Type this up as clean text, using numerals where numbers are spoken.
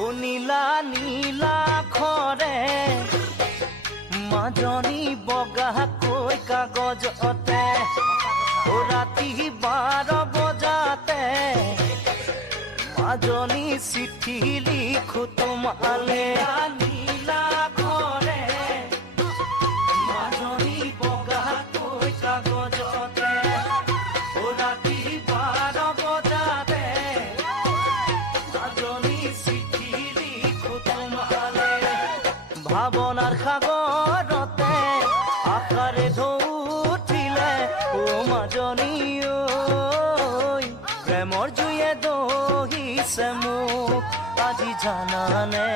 ও নীলা নীলা খৰে মাজনী বগাকৈ কাগজতে ও ৰাতি 12 বজাতে মাজনী চিঠি লিখো তোমালে নীলা খৰে মাজনী বগাকৈ কাগজতে ও ৰাতি 12 বজাতে মাজনী চিঠি লিখো তোমালে ভাৱনাৰ সাগৰতে আশাৰে ঢৌ উঠিলে ও মাজনী ঐ প্ৰেমৰ জুয়ে দহিছে মোক আজি জানানে